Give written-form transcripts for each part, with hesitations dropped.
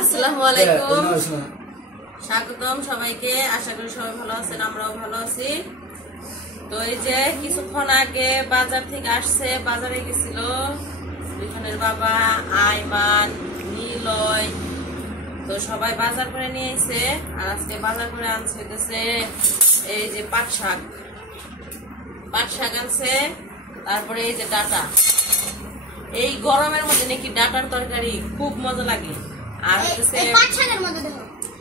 আসসালামু আলাইকুম, স্বাগতম সবাইকে। আশা করি সবাই ভালো আছেন, আমরাও ভালো আছি। তো এই যে কিছুক্ষণ আগে বাজার থেকে আসছে, বাজারে গেছিল দুজনের বাবা, আইমান, নীলয়। তো সবাই বাজার করে নিয়ে এসে, আর আজকে বাজার করে আনছে হইতেছে এই যে পাট শাক আনছে, তারপরে এই যে ডাটা। এই গরমের মধ্যে নাকি ডাটার তরকারি খুব মজা লাগে। আর হইতেছে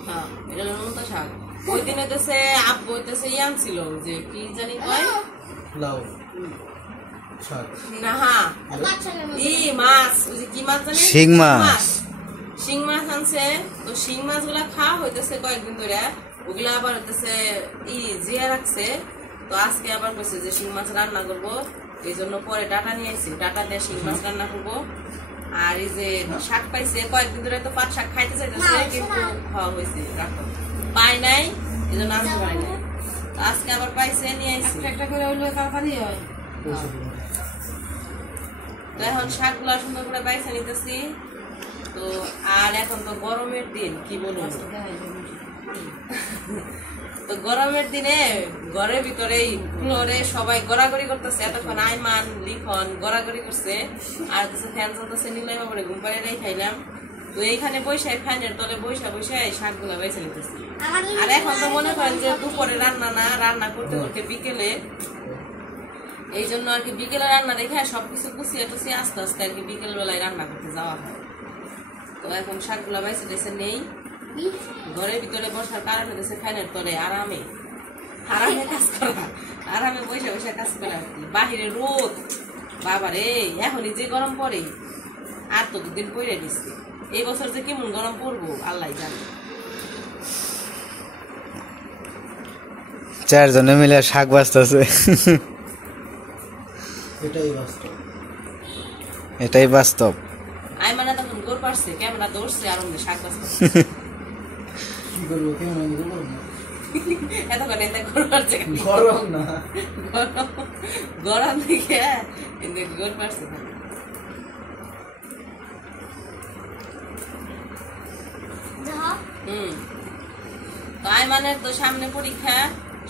হ্যাঁ, এটা হলো নোনতা শাক। ওই দিন হইতেছে আব্বু হইতেছে আনছিল যে কি জানি কয় লাউ শাক না, হ্যাঁ মাছ, ওই যে কি মাছ জানি, শিং মাছ আনছে। তো শিং মাছ গুলা খাওয়া হইতেছে কয়েকদিন ধরে, ওগুলা আবার হইতেছে জিয়া রাখছে। তো আজকে আবার বলছে যে শিং মাছ রান্না করবো, এই জন্য পরে ডাটা নিয়ে আসছি, ডাটা দিয়ে শিং মাছ রান্না করবো। আর এই যে শাক পাইছে কয়েকদিন ধরে, তো পাট শাক খাইতে চাইতেছে, কিন্তু খাওয়া হয়েছে পাই নাই, এই জন্য আনতে পারি নাই। তো আজকে আবার পাইছে, নিয়ে আসছি। একটা করে হইলে তাড়াতাড়ি হয়। তো এখন শাক গুলা সুন্দর করে বাইছে নিতেছি। তো আর এখন তো গরমের দিন, কি বলবো, তো গরমের দিনে ঘরের ভিতরেই ফ্লোরে সবাই গড়াগড়ি করতেছে। এতক্ষণ আইমান, লিখন গড়াগড়ি করছে, আর ফ্যান চলতেছে, নিলাই বাবারে ঘুম পাড়ে খাইলাম। তো এইখানে বৈশাখ ফ্যানের তলে বৈশা এই শাক গুলা বেছে নিতেছি। আর এখন তো মনে করেন যে দুপুরে রান্না করতে করতে বিকেলে, এই জন্য আর কি বিকেলে রান্না দেখে সবকিছু গুছিয়ে টুছিয়ে আস্তে আস্তে আর কি বিকেল বেলায় রান্না করতে যাওয়া হয়। তো এখন শাক গুলা বেছে টেছে নেই, ঘরের ভিতরে বসার কারণ হচ্ছে ফ্যানের তলে আরামে কাজ করা, আরামে বসে কাজ করা আর কি। বাহিরে রোদ বাবারে, এখনই যে গরম পড়ে, আর তো দুদিন পরে দিচ্ছে। এই বছর যে কেমন গরম পড়বো আল্লাহ জানে। 4 জনে মিলে শাক বাঁচতেছে, এটাই বাস্তব। আই মানে তখন গোর পারছে, ক্যামেরা ধরছে আর অন্য শাক বাঁচতেছে। গরম থেকে গোর পারছে। তো আইমানের তো সামনে পরীক্ষা,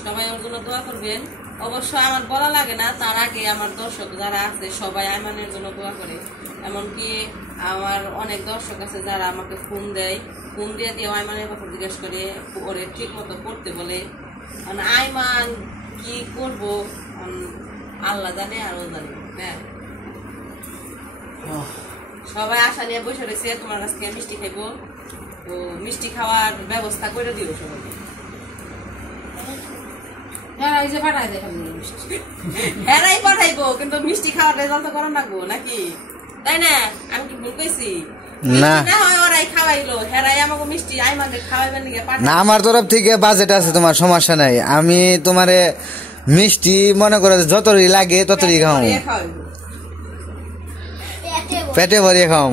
সবাই ওর জন্য দোয়া করবেন। অবশ্য আমার বলা লাগে না, তার আগে আমার দর্শক যারা আছে সবাই আইমানের জন্য দোয়া করে। এমনকি আমার অনেক দর্শক আছে যারা আমাকে ফোন দিয়ে আইমানের কথা জিজ্ঞেস করে, ওরে ঠিক মতো পড়তে বলে। আইমান কি করবো আল্লাহ জানে, আর ও জানে। হ্যাঁ, সবাই আশা নিয়ে বসে রয়েছে তোমার কাছ থেকে মিষ্টি খাইবো। তো মিষ্টি খাওয়ার ব্যবস্থা করে দিও সবাইকে। হেরাই পাঠাইবো, কিন্তু মিষ্টি খাওয়ার রেজাল্ট করা লাগবো নাকি, তাই না? আমি কি ভুল কইছি? না হয় ওরাই খাওয়াইলো, হেরাই আমাকে মিষ্টি আইমানকে খাওয়াইবেন না। আমার তরফ থেকে বাজেট আছে, তোমার সমস্যা নাই। আমি তোমারে মিষ্টি মনে করো যতই লাগে ততই খাও, পেটে ভরিয়ে খাও।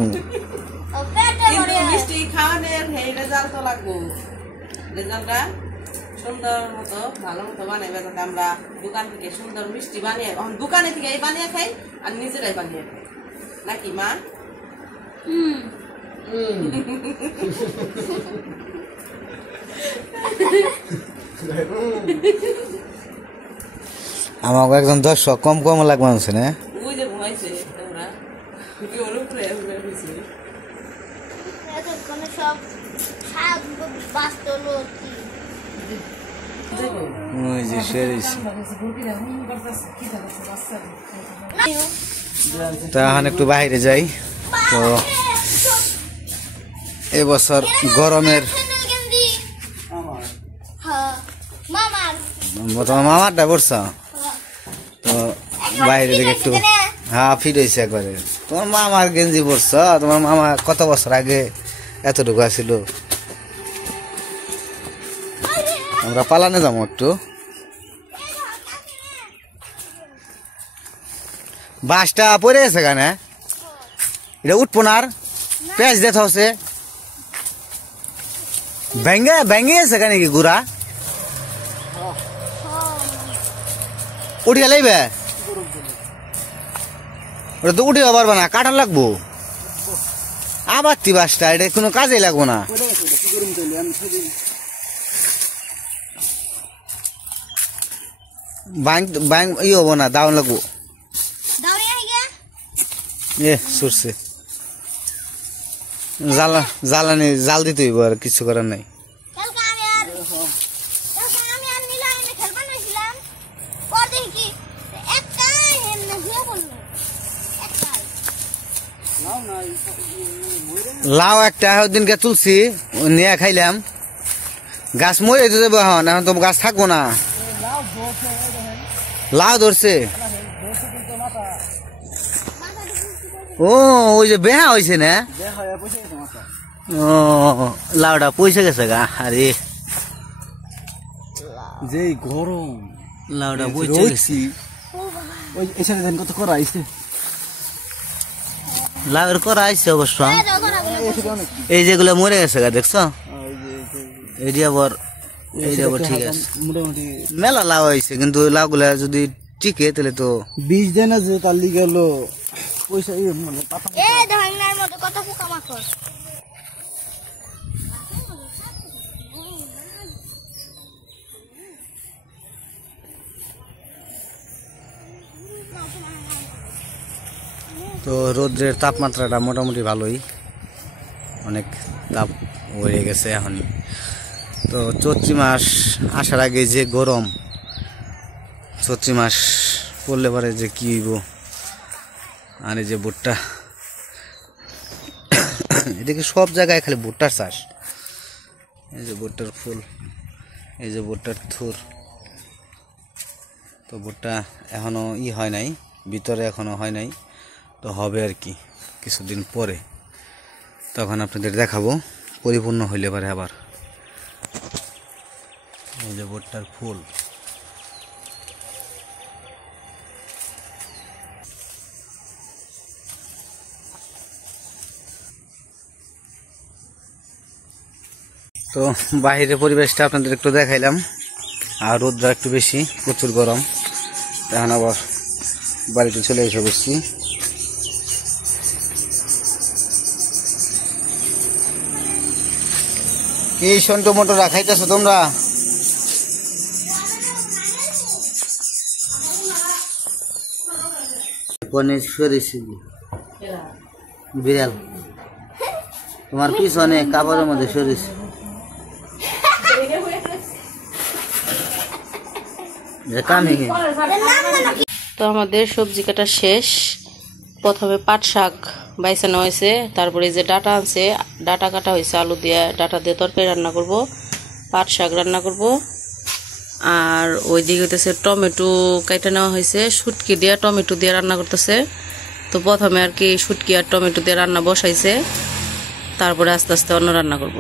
মিষ্টি খাওয়ানোর রেজাল্ট তো লাগবো, রেজাল্টটা সুন্দর মতো ভালো মতো বানাইবে, যাতে আমরা দোকান থেকে সুন্দর মিষ্টি বানিয়ে, দোকানে থেকে এই বানিয়ে খাই আর নিজেরাই বানিয়ে খাই, নাকি মা? আমাকে একজন দর্শক কম লাগবে আছে না, ওই যে ঘুমাইছে তোমরা ওর উপরে সব শাক বাস্তলো তা এখন একটু বাইরে যাই। তো এবছর গরমের তোমার মামারটা পড়ছ, তো বাইরে থেকে একটু ফিট হয়েছে একবারে। তোমার মামার গেঞ্জি পড়ছ, তোমার মামা কত বছর আগে এতটুকু আসছিল। আমরা পালানে যাবো একটু, বাসটা পড়ে গেছে কেন, এটা উঠবো না, আর পেঁয়াজ দিয়ে থাকছে ভেঙে গেছে কেন কি গুড়া, উঠিয়া লাইবে ওটা তো উঠিয়া পারবা না, কাটা লাগবো আবার বাসটা, এটা কোনো কাজে লাগবো না। ই হবো না, দাউন লাগবো। সরষে জ্বালানি জাল দিতে হইব, আর কিছু করার নাই। লাউ একটা দিনকে তুলছি, নিয়ে খাইলাম, গাছ মরে যেতে যাবো এখন, এখন তো গাছ থাকবো না। লাউ ধরছে, ও ওই যে বেহা হয়েছে না, ও লাউটা পয়সা গেছে গা। আরে যে গরম, লাউটা পয়সা গেছি। ওই এছাড়া দেন কত করা আইছে, লাউয়ের করা আইছে অবশ্য। এই যেগুলো মরে গেছে গা, দেখছো? এইটা আবার ঠিক আছে, মোটামুটি মেলা লাউ হয়েছে, কিন্তু লাউ গুলা যদি টিকে তাহলে তো বীজ দেয় না, যে তার লিগে হলো পয়সা মানে পাতা। তো রোদ্রের তাপমাত্রাটা মোটামুটি ভালোই, অনেক তাপ হয়ে গেছে এখন। তো চৈত্র মাস আসার আগে যে গরম, চৈত্র মাস পড়লে পরে যে কি হইব। আর এই যে ভুট্টা, এদিকে সব জায়গায় খালি ভুট্টার চাষ। এই যে ভুট্টার ফুল, এই যে ভুট্টার থুর। তো ভুট্টা এখনো হয় নাই, ভিতরে এখনো হয় নাই, তো হবে আর কি কিছুদিন পরে, তখন আপনাদের দেখাবো পরিপূর্ণ হইলে পারে। আবার এই যে ভুট্টার ফুল, তো বাইরের পরিবেশটা আপনাদের একটু দেখাইলাম। আর রোদ্র একটু বেশি, প্রচুর গরম। এখন আবার বাড়িতে চলে এসে বসছি। কি সন্টু মোটরা খাইতেছো তোমরা? বিড়াল তোমার পিছনে কাপড়ের মধ্যে সরিস। তো আমাদের সবজি কাটা শেষ। প্রথমে পাট শাক বাইছানো হয়েছে, তারপরে যে ডাটা আনছে, ডাটা কাটা হয়েছে, আলু দিয়ে ডাটা দিয়ে তরকারি রান্না করব, পাট শাক রান্না করব। আর ওই দিকে হইতেছে টমেটো কাটা নেওয়া হয়েছে, শুটকি দিয়ে টমেটো দিয়ে রান্না করতেছে। তো প্রথমে আর কি শুটকি আর টমেটো দিয়ে রান্না বসাইছে, তারপরে আস্তে আস্তে অন্য রান্না করব।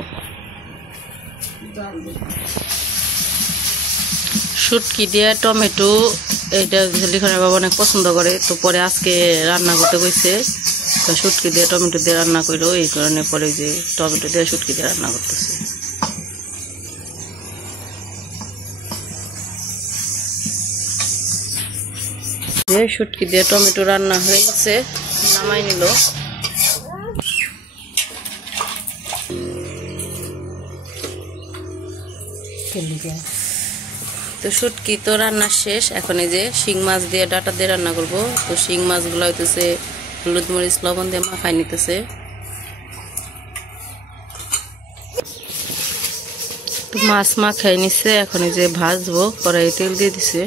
শুটকি দিয়ে টমেটো এইটা লিখনের বাবা অনেক পছন্দ করে, তো পরে আজকে রান্না করতে কইছে, তো শুটকি দিয়ে টমেটো দিয়ে রান্না করলো, এই কারণে পরে যে টমেটো দিয়ে শুটকি দিয়ে রান্না করতেছে। শুটকি দিয়ে টমেটো রান্না হয়ে গেছে, নামাই নিল। তো শুটকি তো রান্না শেষ, এখন এই যে শিং মাছ দিয়ে ডাটা দিয়ে রান্না করব। তো শিং মাছগুলো হইতেছে হলুদ মরিচ লবণ দিয়ে মাখাই নিতেছে। তো মাছ মাখাই নিচ্ছে, এখন এই যে ভাজবো, কড়াই তেল দিয়ে দিছে,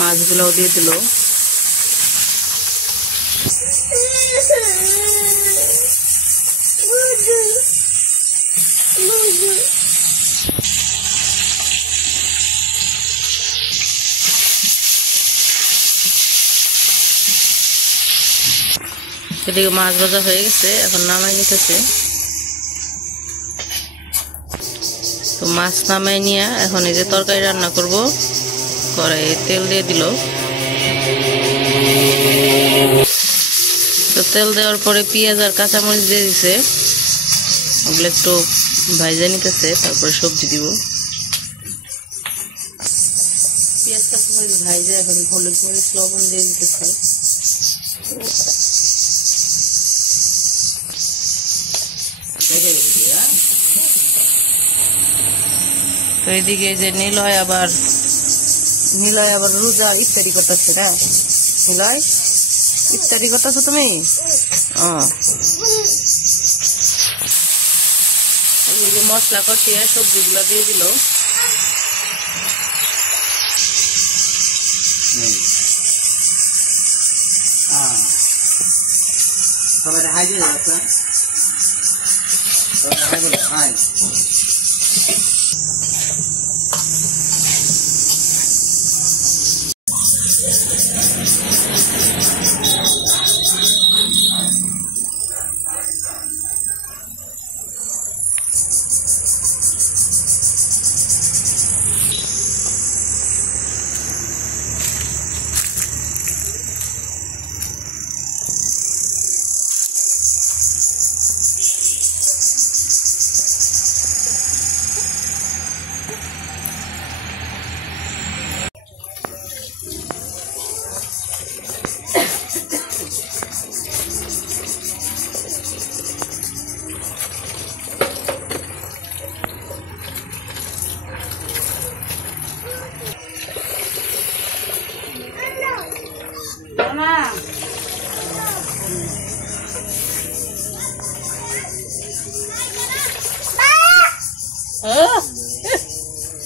মাছগুলোও দিয়ে দিল। এদিকে মাছ ভাজা হয়ে গেছে, এখন নামাই নিতেছে। তো মাছ নামাই নিয়ে এখন এই যে তরকারি রান্না করব, কড়াইয়ে তেল দিয়ে দিল। তো তেল দেওয়ার পরে পেঁয়াজ আর কাঁচামরিচ দিয়ে দিছে, ওগুলো একটু ভাজা নিতেছে, তারপরে সবজি দিব। পেঁয়াজ কাঁচামরিচ ভাইজা এখন হলুদ মরিচ লবণ দিয়ে দিতেছে। তো এদিকে যে নীলয় আবার রোজা ইফতারি করতেছে না? নীলয় ইফতারি করতেছো তুমি? মশলা কষিয়ে সবজিগুলো দিয়ে দিল।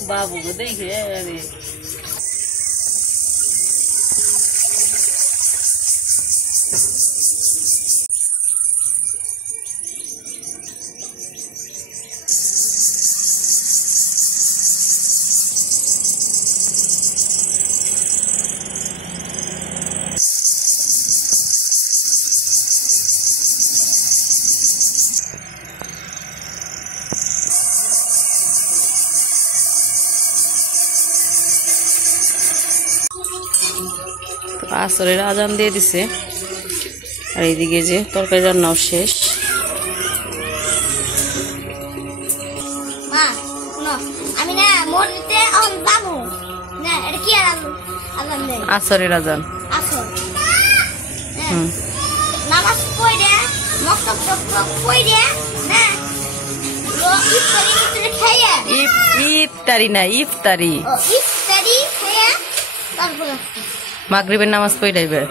बाबू को देखिए अरे আসরের আজান দিয়ে দিছে আর এইদিকে যে তরকারি রান্নাও শেষ। আসরের আজান ইফতারি না ইফতারি মাগরিবের নামাজ পড়াইবে।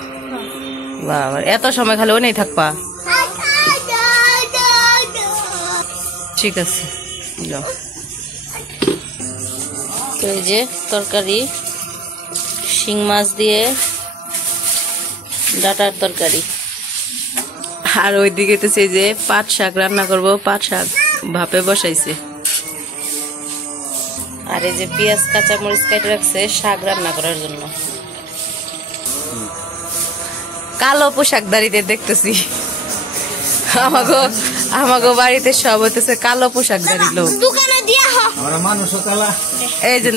বাবা এত সময় খালি ওই নেই থাকবা? ঠিক আছে তো এই যে তরকারি শিং মাছ দিয়ে ডাটার তরকারি। আর ওইদিকে তো সেই যে পাট শাক রান্না করব, পাট শাক ভাপে বসাইছে। আর এই যে পেঁয়াজ কাঁচামরিচ কেটে রাখছে শাক রান্না করার জন্য। কালো পোশাকধারীদের দেখতেছি আমাগো বাড়িতে সব হইতেছে কালো পোশাকধারী লোক। এই যে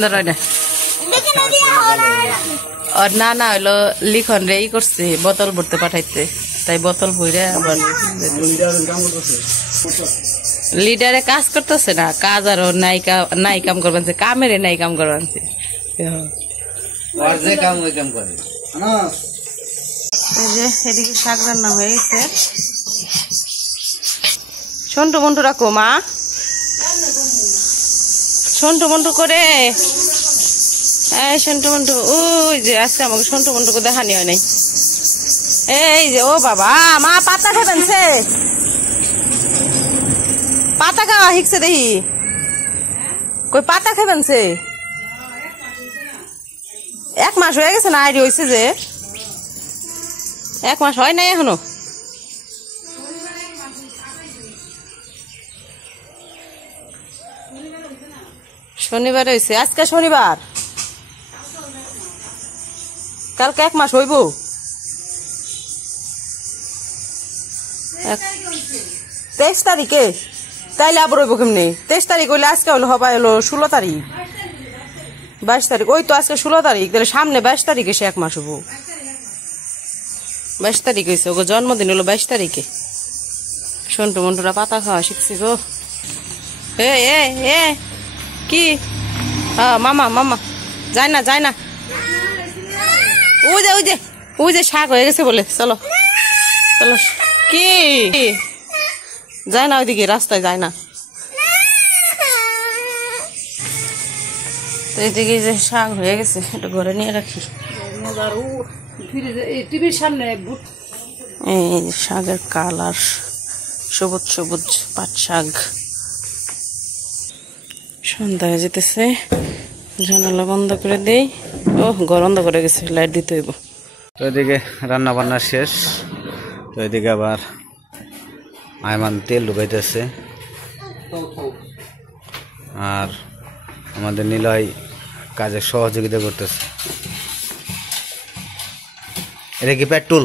আর না না হইলো লিখন রে ই করছে বোতল ভরতে পাঠাইতে, তাই বোতল ভরে আবার লিডারে কাজ করতেছে না, কাজ আরো নাই কাম করবেন, কামেরে নাই কাম করবেন। এদিকে শাক রান্না হয়ে গেছে। সন্টু মন্টু রাখো মা, সন্টু মন্টু করে সন্টু মন্টু। ওই যে আজকে আমাকে সন্টু মন্টুকে দেখানি হয় নাই। এই যে ও বাবা মা পাতা খাবেন সে পাতা খাওয়া শিখছে দেখি, কই পাতা খাবেন সে? 1 মাস হয়ে গেছে না? আইডি হয়েছে যে 1 মাস হয় নাই এখনো। শনিবার হয়েছে, আজকে শনিবার, কালকে 1 মাস হইব। 23 তারিখে তাইলে আবার হইব কেমনি? 23 তারিখ হইলে আজকে হলো হবা হলো 16 তারিখ 22 তারিখ, ওই তো আজকে 16 তারিখ, তাহলে সামনে 22 তারিখে সে 1 মাস হবো। 22 তারিখ হয়েছে, ওগো জন্মদিন হলো 22 তারিখে। সন্টু মন্টুরা পাতা খাওয়া শিখছি গো। এ এ এ কি? মামা মামা যায় না যায় না ওই যে শাক হয়ে গেছে বলে। চলো চলো। কি যায় না ওইদিকে, রাস্তায় যায় না। তো এইদিকে যে শাক হয়ে গেছে, এটা ঘরে নিয়ে রাখি। টিভির সামনে এই শাকের কালার সবুজ সবুজ পাট শাক। সন্ধ্যা হয়ে যেতেছে, জানালা বন্ধ করে দেই। ও ঘর বন্ধ করে গেছে, লাইট দিতে হইব। তো এদিকে রান্না বান্না শেষ। তো এদিকে আবার আয়মান তেল ঢুকাইতেছে, আর আমাদের নিলয় কাজে সহযোগিতা করতেছে। এটা কি পেট্রোল?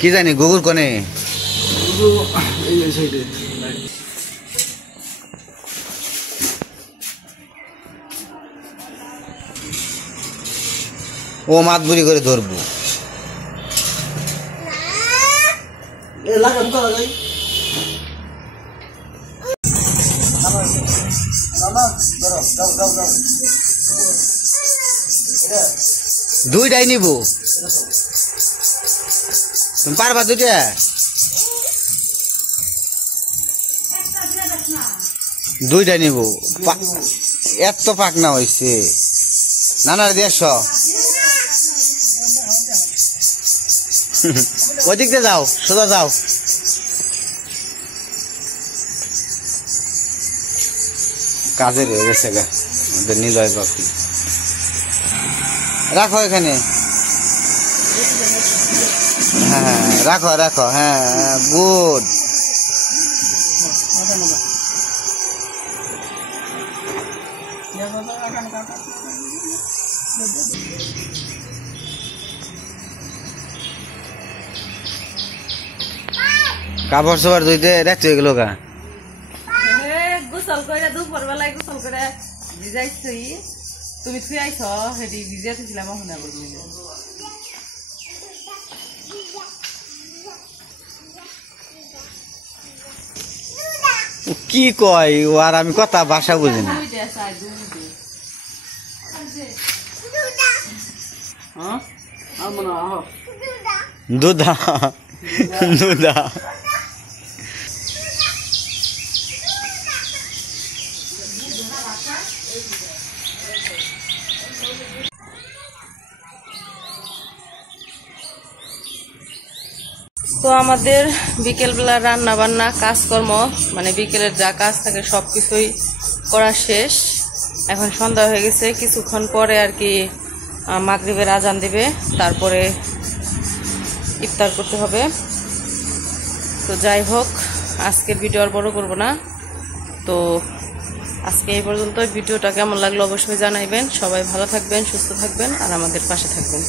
কি জানি গুগল কোনে ও মাত বুড়ি করে ধরবো। দুইটাই নিব, তুমি পারবা দুইটা? দুইটা নিব, এত পাকনা হয়েছে। নানার দেশ ওদিক দিয়ে যাও, সোজা যাও। কাজের হয়ে গেছে গা আমাদের নিলয় পাখি। রাখো এখানে, হ্যাঁ রাখো রাখো, হ্যাঁ গুড। কাপড় চোপড় ধুইতে রাখতে হয়ে গেল গা। গোসল করে দুপুর বেলায় গোসল করে ভিজাইছি, তুমি থুই আইছ হেঁটে ভিজাইতেছিলাম। এখন আবার কি কয় ও, আর আমি কথা ভাষা বুঝি না। দুধা দুধা তো আমাদের বিকেলবেলা রান্না বান্না কাজকর্ম, মানে বিকেলের যা কাজ থাকে সবকিছুই করা শেষ। এখন সন্ধ্যা হয়ে গেছে, কিছুক্ষণ পরে আর কি মাগরিবের আজান দিবে, তারপরে ইফতার করতে হবে। তো যাই হোক, আজকের ভিডিও আর বড় করবো না। তো আজকে এই পর্যন্ত। ভিডিওটা কেমন লাগলো অবশ্যই জানাইবেন। সবাই ভালো থাকবেন, সুস্থ থাকবেন, আর আমাদের পাশে থাকবেন।